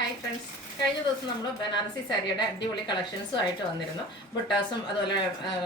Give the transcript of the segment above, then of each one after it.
Hi friends, കഴിഞ്ഞ ദിവസം നമ്മൾ ബനാറസി സാരിയുടെ അടിപൊളി കളക്ഷൻസുമായിട്ട് വന്നിരുന്നു. ബുട്ടാസും അതുപോലെ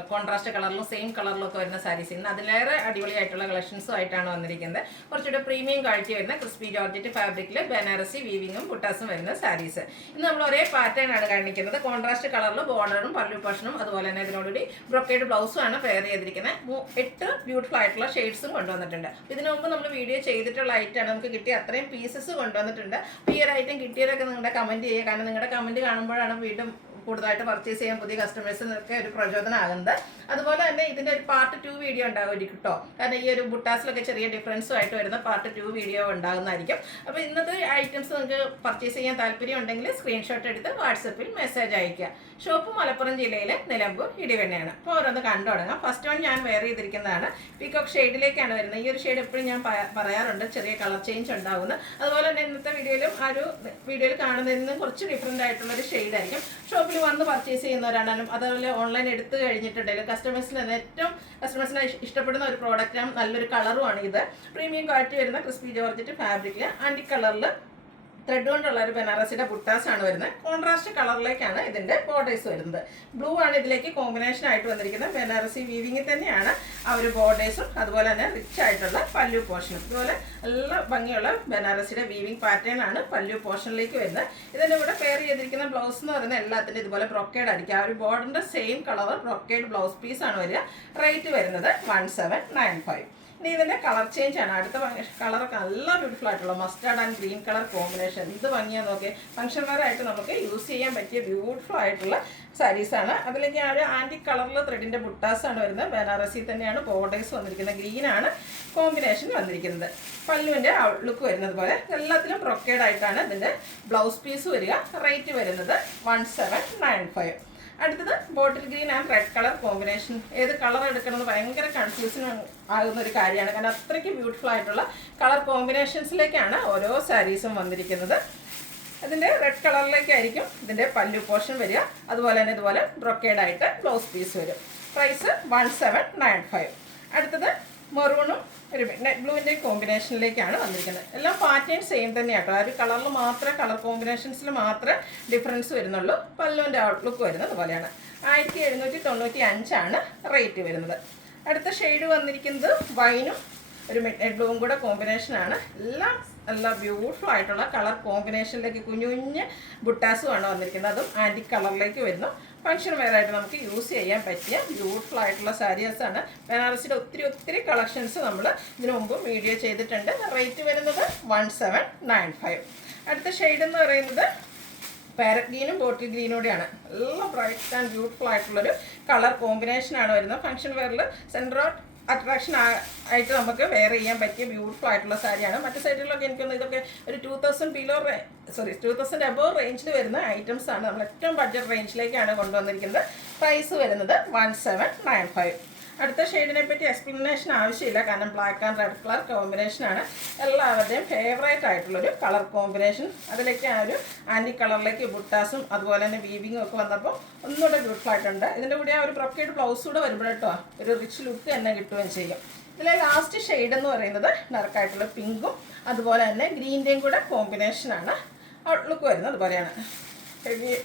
കോൺട്രാസ്റ്റ് കളറിലും സെയിം കളറിലും ഒക്കെ വരുന്ന സാരീസ്. ഇന്ന് അതിലേറെ അടിപൊളിയായിട്ടുള്ള കളക്ഷൻസുമായിട്ടാണ് വന്നിരിക്കുന്നത്. കുറച്ചുകൂടെ പ്രീമിയം ക്വാളിറ്റി വരുന്ന ക്രിസ്പി ജോർജറ്റ് ഫാബ്രിക്കിൽ ബനാറസി വീവിങ്ങും ബുട്ടാസും വരുന്ന സാരീസ്. ഇന്ന് നമ്മൾ ഒരേ പാറ്റേൺ ആണ് കാണിക്കുന്നത്. കോൺട്രാസ്റ്റ് കളറിൽ ബോർഡറും പല്ലു പോർഷനും അതുപോലെ തന്നെ ഇതിനോടുകൂടി ബ്രൊക്കേഡ് ബ്ലൗസും ആണ് പെയർ ചെയ്തിരിക്കുന്നത്. 8 ബ്യൂട്ടിഫുൾ ആയിട്ടുള്ള ഷെയ്ഡ്സും കൊണ്ടുവന്നിട്ടുണ്ട്. ഇതിനു മുമ്പ് നമ്മൾ വീഡിയോ ചെയ്തിട്ടുള്ള ഐറ്റമാണ്, നമുക്ക് കിട്ടിയ അത്രയും പീസസ് കൊണ്ടുവന്നിട്ടുണ്ട്. ഈ ഒരു ഐറ്റം കിട്ടിയവരൊക്കെ നിങ്ങളുടെ കമൻറ്റ് ചെയ്യുക. കാരണം നിങ്ങളുടെ കമൻറ്റ് കാണുമ്പോഴാണ് വീണ്ടും കൂടുതലായിട്ട് പർച്ചേസ് ചെയ്യാൻ പുതിയ കസ്റ്റമേഴ്സിനൊക്കെ ഒരു പ്രചോദനമാകുന്നത്. അതുപോലെ തന്നെ ഇതിൻ്റെ ഒരു പാർട്ട് 2 വീഡിയോ ഉണ്ടാവുമായിരിക്കും കേട്ടോ. കാരണം ഈ ഒരു ബുട്ടാസിലൊക്കെ ചെറിയ ഡിഫറൻസുമായിട്ട് വരുന്ന പാർട്ട് 2 വീഡിയോ ഉണ്ടാകുന്നതായിരിക്കും. അപ്പോൾ ഇന്നത്തെ ഐറ്റംസ് നിങ്ങൾക്ക് പർച്ചേസ് ചെയ്യാൻ താല്പര്യം ഉണ്ടെങ്കിൽ സ്ക്രീൻഷോട്ട് എടുത്ത് വാട്സപ്പിൽ മെസ്സേജ് അയയ്ക്കുക. ഷോപ്പ് മലപ്പുറം ജില്ലയിലെ നിലമ്പൂർ ഇടിവെണ്ണയാണ്. അപ്പോൾ ഓരോന്ന് കണ്ടു തുടങ്ങാം. ഫസ്റ്റ് വൺ ഞാൻ വെയർ ചെയ്തിരിക്കുന്നതാണ്. പീകോക്ക് ഷെയ്ഡിലേക്കാണ് വരുന്നത്. ഈ ഒരു ഷെയ്ഡ് എപ്പോഴും ഞാൻ പറയാറുണ്ട്, ചെറിയ കളർ ചേഞ്ച് ഉണ്ടാകുന്നത്. അതുപോലെ തന്നെ ഇന്നത്തെ വീഡിയോയിലും ആ ഒരു വീഡിയോയിൽ കാണുന്നതിൽ നിന്നും കുറച്ച് ഡിഫറെൻ്റ് ആയിട്ടുള്ളൊരു ഷെയ്ഡായിരിക്കും. ഷോപ്പിൽ വന്ന് പർച്ചേസ് ചെയ്യുന്നവരാണെങ്കിലും അതുപോലെ ഓൺലൈൻ എടുത്ത് കഴിഞ്ഞിട്ടുണ്ടെങ്കിലും കസ്റ്റമേഴ്സിനെ ഇഷ്ടപ്പെടുന്ന ഒരു പ്രോഡക്റ്റാണ്. നല്ലൊരു കളറുമാണ് ഇത്. പ്രീമിയം ക്വാളിറ്റി വരുന്ന ക്രിസ്പി ജോർജറ്റ് ഫാബ്രിക്കിൽ ആൻറ്റി കളറിൽ ത്രെഡ് കൊണ്ടുള്ള ഒരു ബനാറസിയുടെ ബുട്ടാസ് ആണ് വരുന്നത്. കോൺട്രാസ്റ്റ് കളറിലേക്കാണ് ഇതിൻ്റെ ബോർഡേഴ്സ് വരുന്നത്. ബ്ലൂ ആണ് ഇതിലേക്ക് കോമ്പിനേഷൻ ആയിട്ട് വന്നിരിക്കുന്നത്. ബനാറസി വീവിങ്ങിൽ തന്നെയാണ് ആ ഒരു ബോർഡേഴ്സും അതുപോലെ തന്നെ റിച്ച് ആയിട്ടുള്ള പല്ലു പോർഷനും. ഇതുപോലെ നല്ല ഭംഗിയുള്ള ബനാറസിയുടെ വീവിങ് പാറ്റേൺ ആണ് പല്ലു പോർഷനിലേക്ക് വരുന്നത്. ഇതിൻ്റെ കൂടെ പെയർ ചെയ്തിരിക്കുന്ന ബ്ലൗസ് എന്ന് പറയുന്നത് എല്ലാത്തിൻ്റെ ഇതുപോലെ ബ്രൊക്കേഡ് അടിക്കുക. ആ ഒരു ബോർഡറിൻ്റെ സെയിം കളർ ബ്രൊക്കേഡ് ബ്ലൗസ് പീസാണ് വരിക. റേറ്റ് വരുന്നത് 1795. ഇനി ഇതിൻ്റെ കളർ ചേഞ്ച് ആണ്. അടുത്ത കളറൊക്കെ നല്ല ബ്യൂട്ടിഫുൾ ആയിട്ടുള്ള mustard and green colour combination. ഇത് ഭംഗിയാൽ നോക്കി ഫംഗ്ഷൻ വെയർ ആയിട്ട് നമുക്ക് യൂസ് ചെയ്യാൻ പറ്റിയ ബ്യൂട്ടിഫുൾ ആയിട്ടുള്ള സാരീസാണ്. അതിലേക്ക് ആ ഒരു ആൻറ്റി കളറിൽ ത്രെഡിൻ്റെ ബുട്ടാസാണ് വരുന്നത്. ബനാറസി തന്നെയാണ് ബോർഡേഴ്സ് വന്നിരിക്കുന്നത്. ഗ്രീനാണ് കോമ്പിനേഷൻ വന്നിരിക്കുന്നത്. പല്ലുവിൻ്റെ ഔട്ട്ലുക്ക് വരുന്നത് പോലെ എല്ലാത്തിലും ബ്രൊക്കേഡ് ആയിട്ടാണ് ഇതിൻ്റെ ബ്ലൗസ് പീസ് വരിക. റേറ്റ് വരുന്നത് 1795. അടുത്തത് bottle green and red colour combination. ഏത് കളർ എടുക്കണമെന്ന് ഭയങ്കര കൺഫ്യൂഷൻ ആകുന്ന ഒരു കാര്യമാണ്. കാരണം അത്രയ്ക്ക് ബ്യൂട്ടിഫുൾ ആയിട്ടുള്ള കളർ കോമ്പിനേഷൻസിലേക്കാണ് ഓരോ സാരീസും വന്നിരിക്കുന്നത്. അതിൻ്റെ റെഡ് കളറിലേക്കായിരിക്കും ഇതിൻ്റെ പല്ലു പോർഷൻ വരിക. അതുപോലെ തന്നെ ഇതുപോലെ ബ്രൊക്കേഡായിട്ട് ബ്ലൗസ് പീസ് വരും. പ്രൈസ് 1795. അടുത്തത് മെറൂണും ഒരു നെറ്റ് ബ്ലൂവിൻ്റെ കോമ്പിനേഷനിലേക്കാണ് വന്നിരിക്കുന്നത്. എല്ലാം പാറ്റേൺ സെയിം തന്നെയാട്ടോ. ആ ഒരു കളറിൽ മാത്രമേ, കളർ കോമ്പിനേഷൻസിൽ മാത്രമേ ഡിഫറൻസ് വരുന്നുള്ളൂ. പല്ലുവിൻ്റെ ഔട്ട്ലുക്ക് വരുന്നത് അതുപോലെയാണ്. 1795 റേറ്റ് വരുന്നത്. അടുത്ത ഷെയ്ഡ് വന്നിരിക്കുന്നത് വൈനും ഒരു മിഡ് ബ്ലൂവും കൂടെ കോമ്പിനേഷനാണ്. എല്ലാം നല്ല ബ്യൂട്ടിഫുൾ ആയിട്ടുള്ള കളർ കോമ്പിനേഷനിലേക്ക് കുഞ്ഞു കുഞ്ഞ് ബുട്ടാസുമാണ് വന്നിരിക്കുന്നത്. അതും ആൻറ്റി കളറിലേക്ക് വരുന്നു. ഫംഗ്ഷൻ വെയർ ആയിട്ട് നമുക്ക് യൂസ് ചെയ്യാൻ പറ്റിയ ബ്യൂട്ടിഫുൾ ആയിട്ടുള്ള സാരീസാണ്. ബനാറസിയുടെ ഒത്തിരി കളക്ഷൻസ് നമ്മൾ ഇതിനു മുമ്പ് വീഡിയോ ചെയ്തിട്ടുണ്ട്. റേറ്റ് വരുന്നത് 1795. അടുത്ത ഷെയ്ഡ് എന്ന് പറയുന്നത് പാരറ്റ് ഗ്രീനും ബോട്ടിൽ ഗ്രീനോടെയാണ്. നല്ല ബ്രൈറ്റ് ആൻഡ് ബ്യൂട്ടിഫുൾ ആയിട്ടുള്ളൊരു കളർ കോമ്പിനേഷനാണ് വരുന്നത്. ഫംഗ്ഷൻ വെയറിൽ സെൻറ്റർ ഔട്ട് അട്രാക്ഷൻ ആയിട്ട് നമുക്ക് വെയർ ചെയ്യാൻ പറ്റിയ ബ്യൂട്ടിഫുൾ ആയിട്ടുള്ള സാരിയാണ്. മറ്റു സൈഡിലൊക്കെ എനിക്കൊന്ന് ഇതൊക്കെ ഒരു 2000 അബോവ് റേഞ്ചിൽ വരുന്ന ഐറ്റംസ് ആണ്. നമ്മൾ ഏറ്റവും ബഡ്ജറ്റ് റേഞ്ചിലേക്കാണ് കൊണ്ടുവന്നിരിക്കുന്നത്. പ്രൈസ് വരുന്നത് 1795. അടുത്ത ഷെയ്ഡിനെ പറ്റി എക്സ്പ്ലനേഷൻ ആവശ്യമില്ല, കാരണം ബ്ലാക്ക് ആൻഡ് റെഡ് കളർ കോമ്പിനേഷനാണ്. എല്ലാവരുടെയും ഫേവറേറ്റ് ആയിട്ടുള്ളൊരു കളർ കോമ്പിനേഷൻ. അതിലേക്ക് ആ ഒരു ആൻറ്റി കളറിലേക്ക് ബുട്ടാസും അതുപോലെ തന്നെ വീവിങ്ങും ഒക്കെ വന്നപ്പോൾ ഒന്നുകൂടെ ബ്യൂട്ടിഫുൾ ആയിട്ടുണ്ട്. ഇതിൻ്റെ കൂടെ ആ ഒരു ബ്രൊക്കേഡ് ബ്ലൗസ് കൂടെ വരുമ്പോഴേട്ടോ ഒരു റിച്ച് ലുക്ക് തന്നെ കിട്ടുകയും ചെയ്യും. ഇതിലെ ലാസ്റ്റ് ഷെയ്ഡ് എന്ന് പറയുന്നത് ഡാർക്കായിട്ടുള്ള പിങ്കും അതുപോലെ തന്നെ ഗ്രീൻ്റെയും കൂടെ കോമ്പിനേഷനാണ്. ഔട്ട്ലുക്ക് വരുന്നത് അതുപോലെയാണ്.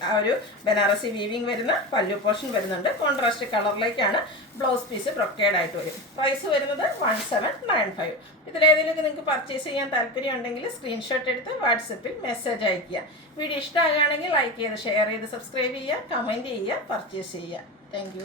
ആ ഒരു ബനാറസി വീവിങ് വരുന്ന പല്ലു പോർഷൻ വരുന്നുണ്ട്. കോൺട്രാസ്റ്റ് കളറിലേക്കാണ് ബ്ലൗസ് പീസ് ബ്രൊക്കേഡായിട്ട് വരും. പ്രൈസ് വരുന്നത് 1795. ഇതിലേതെങ്കിലും നിങ്ങൾക്ക് പർച്ചേസ് ചെയ്യാൻ താല്പര്യം ഉണ്ടെങ്കിൽ സ്ക്രീൻഷോട്ട് എടുത്ത് വാട്സപ്പിൽ മെസ്സേജ് അയയ്ക്കുക. വീഡിയോ ഇഷ്ടമാകുകയാണെങ്കിൽ ലൈക്ക് ചെയ്ത് ഷെയർ ചെയ്ത് സബ്സ്ക്രൈബ് ചെയ്യുക, കമൻറ്റ് ചെയ്യുക, പർച്ചേസ് ചെയ്യുക. താങ്ക്